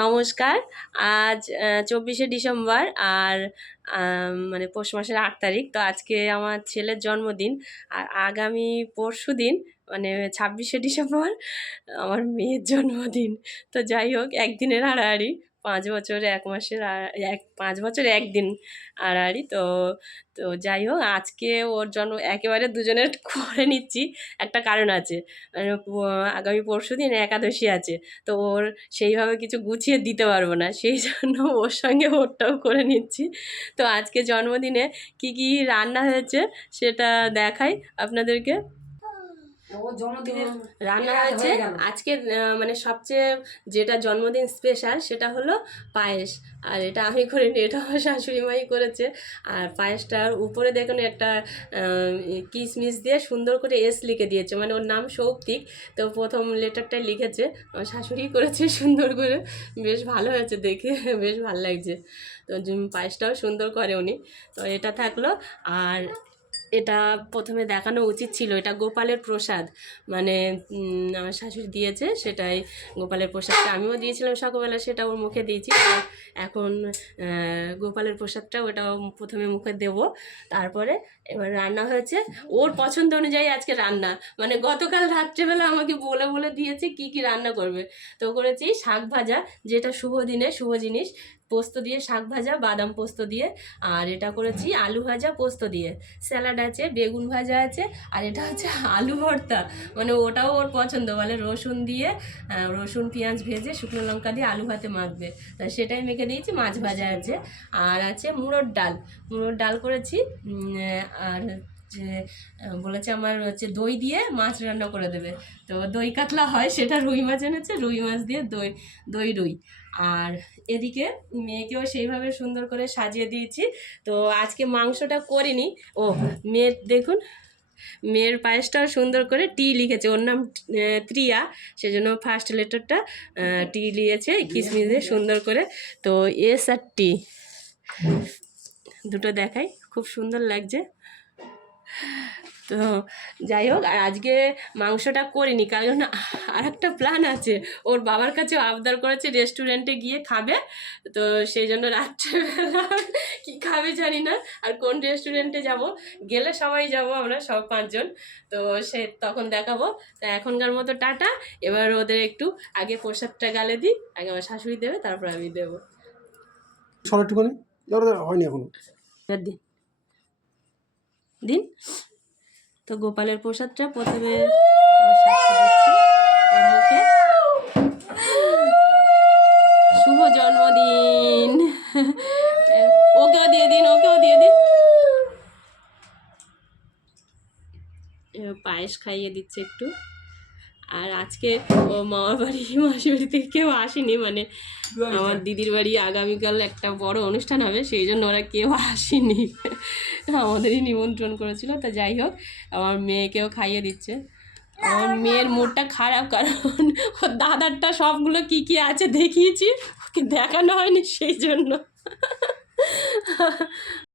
নমস্কার। আজ চব্বিশে ডিসেম্বর আর মানে পৌষ মাসের আট তারিখ। তো আজকে আমার ছেলের জন্মদিন আর আগামী পরশু দিন মানে ছাব্বিশে ডিসেম্বর, আমার মেয়ের জন্মদিন। তো যাই হোক, একদিনের হারাহারি। পাঁচ বছর এক মাসের এক, পাঁচ বছর একদিন আড়াআড়ি, তো তো যাই হোক, আজকে ওর জন্ম, একেবারে দুজনের করে নিচ্ছি। একটা কারণ আছে মানে আগামী পরশু দিন একাদশী আছে, তো ওর সেইভাবে কিছু গুছিয়ে দিতে পারব না, সেই জন্য ওর সঙ্গে ওরটাও করে নিচ্ছি। তো আজকে জন্মদিনে কি কি রান্না হয়েছে সেটা দেখাই আপনাদেরকে। রান্না হয়ে হয়েছে। গেল। আজকে মানে সবচেয়ে যেটা জন্মদিন স্পেশাল সেটা হলো পায়েস। আর এটা আমি করিনি এটা আমার শাশুড়ি মাই করেছে। আর পায়েসটার উপরে দেখুন একটা কিশমিশ দিয়ে সুন্দর করে এস লিখে দিয়েছে। মানে ওর নাম সৌপ্তিক। তো প্রথম লেটারটাই লিখেছে। আমার শাশুড়ি করেছে সুন্দর করে। বেশ ভালো হয়েছে দেখে বেশ ভালো লাগছে। তো পায়েসটাও সুন্দর করে উনি। তো এটা থাকল। আর এটা প্রথমে দেখানো উচিত ছিল। এটা গোপালের প্রসাদ। মানে আমার শাশুড়ি দিয়েছে সেটাই গোপালের প্রসাদটা। আমিও দিয়েছিলাম সকালবেলা সেটা ওর মুখে দিয়েছি। এখন গোপালের প্রসাদটা ওটা প্রথমে মুখে দেব। তারপরে এবার রান্না হয়েছে। ওর পছন্দ অনুযায়ী আজকে রান্না। মানে গতকাল রাত্রেবেলা আমাকে বলে বলে দিয়েছে কি কি রান্না করবে। তো করেছি শাক ভাজা, যেটা শুভ দিনে, শুভ জিনিস। পোস্ত দিয়ে, শাক ভাজা, বাদাম পোস্ত দিয়ে, আর এটা করেছি আলু ভাজা পোস্ত দিয়ে। স্যালাড আছে, বেগুন ভাজা আছে, আর এটা হচ্ছে আলু ভর্তা। মানে ওটাও ওর পছন্দ, বলে রসুন দিয়ে রসুন, পেঁয়াজ ভেজে, শুকনো লঙ্কা দিয়ে আলু ভাতে মাখবে। তা সেটাই মেখে দিয়েছি মাছ ভাজা আছে। আর আছে মুড়োর ডাল। মুড়োর ডাল করেছি আর আহ, বলেছে আমার হচ্ছে দই দিয়ে মাছ রান্না করে দেবে। তো দই কাতলা হয় সেটা রুই মাছ এনেছে রুই মাছ দিয়ে দই দই রুই। আর এদিকে মেয়েকেও সেইভাবে সুন্দর করে সাজিয়ে দিয়েছি। তো আজকে মাংসটা করিনি। ও মেয়ের দেখুন মেয়ের পায়েসটাও সুন্দর করে টি লিখেছে। ওর নাম ত্রিয়া সেজন্য ফার্স্ট লেটারটা টি লিখেছে কিসমিস দিয়ে সুন্দর করে। তো এস আর টি দুটো দেখাই খুব সুন্দর লাগছে। তো যাই হোক আর আজকে মাংসটা করিনি কারণ আর একটা প্ল্যান আছে। ওর বাবার কাছে আবদার করেছে রেস্টুরেন্টে গিয়ে খাবে। তো সেই জন্য রাত্রেবেলা কি খাবে জানি না আর কোন রেস্টুরেন্টে যাব। গেলে সবাই যাব আমরা সব পাঁচজন। তো সে তখন দেখাবো। তা এখনকার মতো টাটা। এবার ওদের একটু আগে প্রসাদটা গালে দিই আগে আমার শাশুড়ি দেবে তারপর আমি দেবো। একটুখানি? হয়নি এখনও। দিন দিন। তো গোপালের প্রসাদটা প্রথমে। শুভ জন্মদিন। ওকেও দিয়ে দিন, ওকেও দিয়ে দিন। পায়েস খাইয়ে দিচ্ছে একটু। আর আজকে ও মামার বাড়ি মাসির বাড়ি থেকে কেউ আসেনি মানে আমার দিদির বাড়ি আগামীকাল একটা বড় অনুষ্ঠান হবে সেই জন্য ওরা কেউ আসেনি। আমাদেরই নিমন্ত্রণ করেছিল তা যাই হোক আমার মেয়েকেও খাইয়ে দিচ্ছে। আমার মেয়ের মুডটা খারাপ কারণ ওর দাদারটা সবগুলো কি কি আছে দেখিয়েছি ওকে দেখানো হয়নি সেই জন্য।